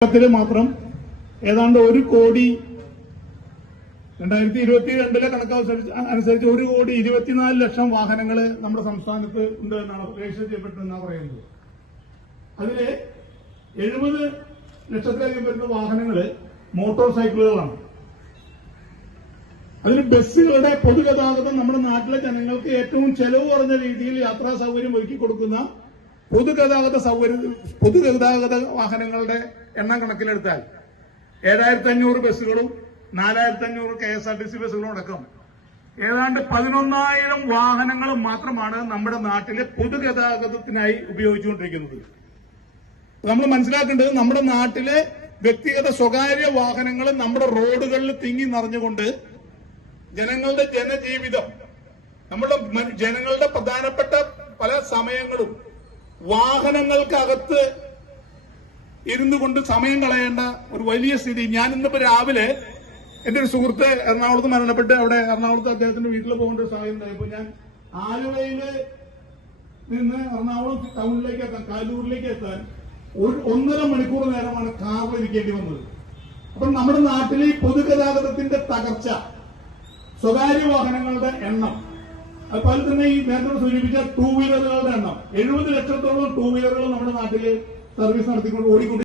കേരളത്തില് മാത്രം ഏതാണ്ട് 1 കോടി 2022 കണക്കനുസരിച്ച് 1,24,00,000 വാഹനങ്ങൾ നമ്മുടെ സംസ്ഥാനത്ത് ഉണ്ട് എന്നാണ് രജിസ്റ്റർ ചെയ്യപ്പെട്ടതെന്നാണ് പറയുന്നത്. അതില് 70 ലക്ഷത്തിലധികം വരുന്ന വാഹനങ്ങൾ മോട്ടോർ സൈക്കിളുകളാണ്. അതിന് ബസ്സുകളുടെ പൊതുഗതാഗതം നമ്മുടെ നാട്ടിലെ ജനങ്ങൾക്ക് ഏറ്റവും ചെലവ് കുറഞ്ഞ രീതിയിൽ യാത്രാ സൗകര്യം ഒരുക്കി കൊടുക്കുന്ന പൊതുഗതാഗത വാഹനങ്ങളുടെ എണ്ണം കണക്കിലെടുത്താൽ 7,500 ബസ്സുകളും 4,500 KSRTC ബസ്സുകളും അടക്കം ഏതാണ്ട് 11,000 വാഹനങ്ങൾ മാത്രമാണ് നമ്മുടെ നാട്ടിലെ പൊതുഗതാഗതത്തിനായി ഉപയോഗിച്ചുകൊണ്ടിരിക്കുന്നത്. നമ്മൾ മനസ്സിലാക്കേണ്ടത് നമ്മുടെ നാട്ടിലെ വ്യക്തിഗത സ്വകാര്യ വാഹനങ്ങൾ നമ്മുടെ റോഡുകളിൽ തിങ്ങി നിറഞ്ഞുകൊണ്ട് ജനങ്ങളുടെ ജനജീവിതം, നമ്മുടെ ജനങ്ങളുടെ പ്രധാനപ്പെട്ട പല സമയങ്ങളും വാഹനങ്ങൾക്കകത്ത് ഇരുന്നു കൊണ്ട് സമയം കളയേണ്ട ഒരു വലിയ സ്ഥിതി. ഞാൻ ഇന്നിപ്പോ രാവിലെ എന്റെ ഒരു സുഹൃത്ത് എറണാകുളത്ത് മരണപ്പെട്ട് അവിടെ എറണാകുളത്ത് അദ്ദേഹത്തിന്റെ വീട്ടിൽ പോകേണ്ട ഒരു സാഹചര്യം ഉണ്ടായപ്പോ ഞാൻ ആലുവയില് നിന്ന് എറണാകുളം ടൗണിലേക്ക് എത്താൻ, കാലൂരിലേക്ക് എത്താൻ 1.5 മണിക്കൂർ നേരമാണ് കാറിൽ ഇരിക്കേണ്ടി വന്നത്. അപ്പൊ നമ്മുടെ നാട്ടിലെ ഈ പൊതുഗതാഗതത്തിന്റെ തകർച്ച, സ്വകാര്യ വാഹനങ്ങളുടെ എണ്ണം, അതുപോലെ തന്നെ ഈ നേരത്തെ സൂചിപ്പിച്ച 2 വീലറുകളുടെ എണ്ണം, 70 ലക്ഷത്തോളം 2 വീലറുകൾ നമ്മുടെ നാട്ടില് സർവീസ് നടത്തിക്കൊണ്ട് ഓടിക്കൊണ്ട്